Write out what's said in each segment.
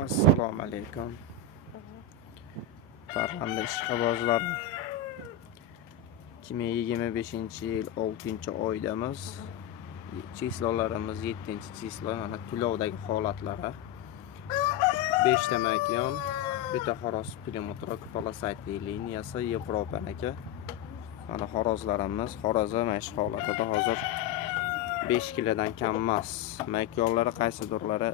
Assalomu alaykum. Parranda ishqibozlari 2025-yil 6-oydamiz. Chislolarimiz 7-chislo, mana tulovdagi holatlari. 5 ta makon, bitta xoros perimetra kupalasaytli liniyasi Yevropaniki. Mana xorozlarimiz, xoroza mash holatida hozir 5 kilodan kam emas. Makonlari qaysidirlari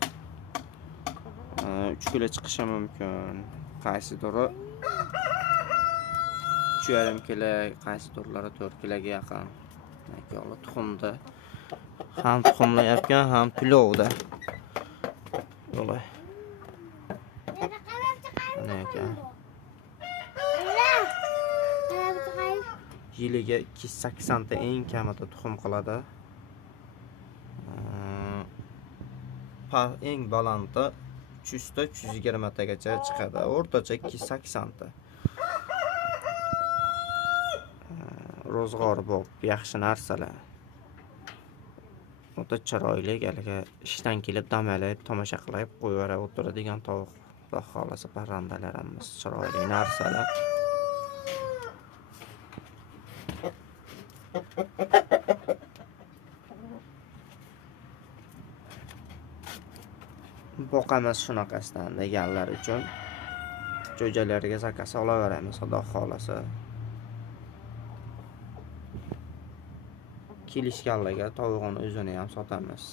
3 kilo chiqishi mumkin. Qaysidiri 3,5 kilo, qaysidurlari 4 kiloga yaqin. Makonlar tuxumda. Ham tuxumlayotgan, ham tulovda. Yo'lay. Mana ekan. Yiliga 280 ta eng kamida tuxum qiladi. Eng balandi 300 ta 320 tagacha chiqadi. O'rtacha 280 ta. Ro'zg'or bo'p, yaxshi narsalar. O'ta chiroyli, haliga ishdan kelib damalab, tomosha qilib qo'yib o'tiradigan tovuq. Xudo xolasa parrandalarimiz chiroyli narsalar. Boqamiz shunaqasidan deganlar uchun jo'jalarga zakaz olaveramiz, xudo xolasa. Kelishganlarga tovuqni o'zini ham sotamiz.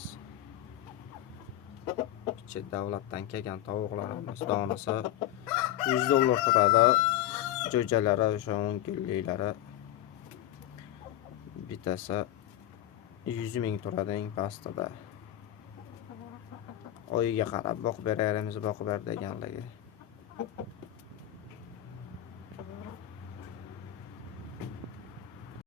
Chet davlatdan kelgan tovuqlarimiz donasi $100 turadi. Jo'jalari o'sha 10 kunliklari bittasi 100 ming turadi eng pastida. Oyiga qarab boqib beramiz, boqib ber deganlarga.